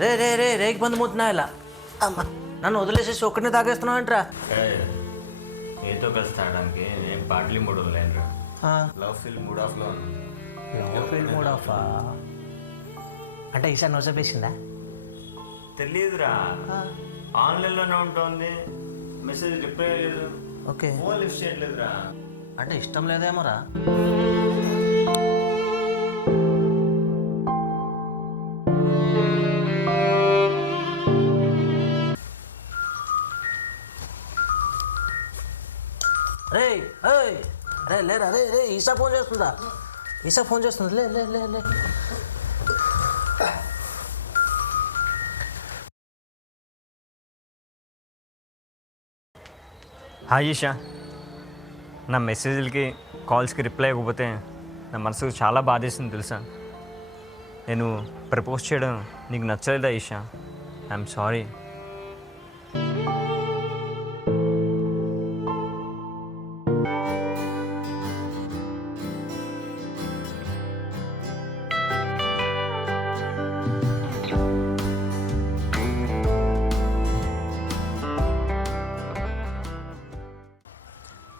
రే రే రే రేగి పంది మూతున్నా ఇలా అమ్మ నన్ను వదిలేసేసి ఒక్కడిని తాగేస్తున్నావు అంటరా ఏతో కలిసి తాగడానికి నేను పాటలు మూడు లేనురా. లవ్ ఫీల్ మూడ్ ఆఫ్లో లవ్ ఫీల్ మూడ్ ఆఫ్ అంటే ఈసారి నో చెప్పేసిందా? తెలియదురా, ఆన్లైన్లోనే ఉంటుంది, మెసేజ్ రిప్లై లేదు, ఓకే ఫోన్ లిఫ్ట్ చేయట్లేదురా. అంటే ఇష్టం లేదేమోరా. రే అరే లేరా రే రే ఈసా ఫోన్ చేస్తుందా? ఈసా ఫోన్ చేస్తుంది, లే లే లే లే. హాయ్ ఈషా, నా మెసేజ్లకి కాల్స్కి రిప్లై ఇవ్వకపోతే నా మనసుకు చాలా బాధేస్తుంది తెలుసా. నేను ప్రపోజ్ చేయడం నీకు నచ్చలేదా ఈషా? I'm sorry.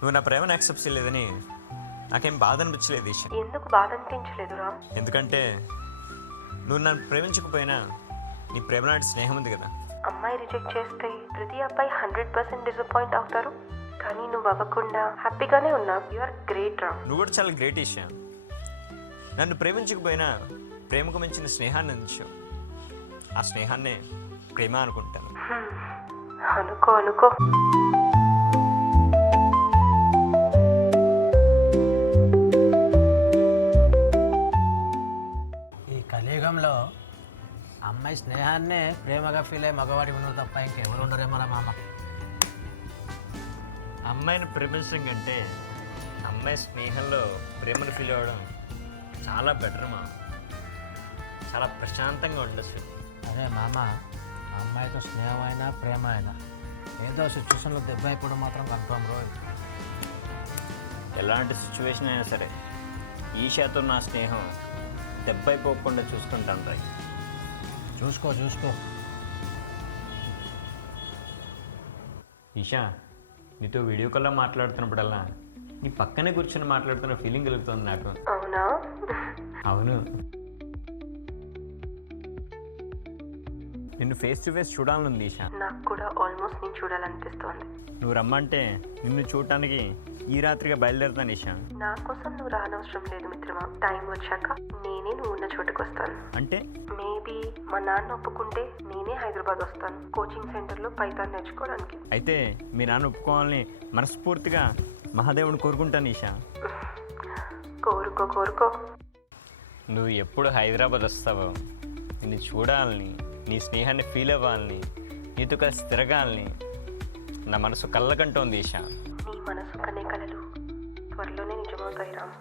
నువ్వు నా ప్రేమను యాక్సెప్ట్ చేయలేదని నాకేం బాధ అనిపించలేదు ఈషా. ఎందుకు బాధ అనిపించలేదురా? ఎందుకంటే నువ్వు నన్ను ప్రేమించకపోయినా నీ ప్రేమ నాటి స్నేహం ఉంది కదా. అమ్మాయి రిజెక్ట్ చేస్తే ప్రతి అబ్బాయి 100% డిసప్పాయింట్ అవుతారు, కానీ నువ్వు అవ్వకుండా హ్యాపీగానే ఉన్నావు. యు ఆర్ గ్రేట్ రా. నువ్వు కూడా చాలా గ్రేట్ ఈషా. నన్ను ప్రేమించకపోయినా ప్రేమకు మించిన స్నేహాన్ని అందించావు. ఆ స్నేహాన్నే ప్రేమ అనుకుంటాను. అనుకో అనుకో. కలియుగంలో అమ్మాయి స్నేహాన్నే ప్రేమగా ఫీల్ అయ్యి మగవాడి ఉండరు తప్ప ఇంకెవరు ఉండరేమో రా మామ. అమ్మాయిని ప్రేమించడం కంటే అమ్మాయి స్నేహంలో ప్రేమను ఫీల్ అవ్వడం చాలా బెటర్ మా. చాలా ప్రశాంతంగా ఉండొచ్చు. అదే మామ, అమ్మాయితో స్నేహం అయినా ప్రేమ అయినా ఏదో సిచ్యువేషన్లో దెబ్బ అయిపోవడం మాత్రం కన్ఫర్మ్ రోజు. ఎలాంటి సిచ్యువేషన్ అయినా సరే ఈషాతో నా స్నేహం దెబ్బ అయిపోకుండా చూసుకుంటాను రా. చూసుకో చూసుకో. ఈషా, నీతో వీడియో కాల్లో మాట్లాడుతున్నప్పుడల్లా నీ పక్కనే కూర్చొని మాట్లాడుతున్న ఫీలింగ్ కలుగుతుంది నాకు. అవునా? అవును. నిన్ను ఫేస్ టు ఫేస్ చూడాలనుంది ఈషా. నాకు కూడా ఆల్మోస్ట్ నేను చూడాలనిపిస్తోంది. నువ్వు రమ్మంటే నిన్ను చూడటానికి ఈ రాత్రిగా బయలుదేరుతాను ఈషా. నా కోసం నువ్వు రానవసరం లేదు మిత్రమా. టైం వచ్చాక నేనే నువ్వు ఉన్న చోటుకు వస్తాను. అంటే మేబీ మా నాన్న ఒప్పుకుంటే నేనే హైదరాబాద్ వస్తాను, కోచింగ్ సెంటర్లో పైథాన్ నేర్చుకోవడానికి. అయితే మీ నాన్న ఒప్పుకోవాలని మనస్ఫూర్తిగా మహాదేవుని కోరుకుంటాను ఈషా. కోరుకో కోరుకో. నువ్వు ఎప్పుడు హైదరాబాద్ వస్తావో నిన్ను చూడాలని, నీ స్నేహాన్ని ఫీల్ అవ్వాలని, నీతో కలిసి తిరగాలని నా మనసు కళ్ళకంటోంది ఈషా. నీ మనసు కనే కలలు త్వరలోనే నిజమవుతాయి రామ్.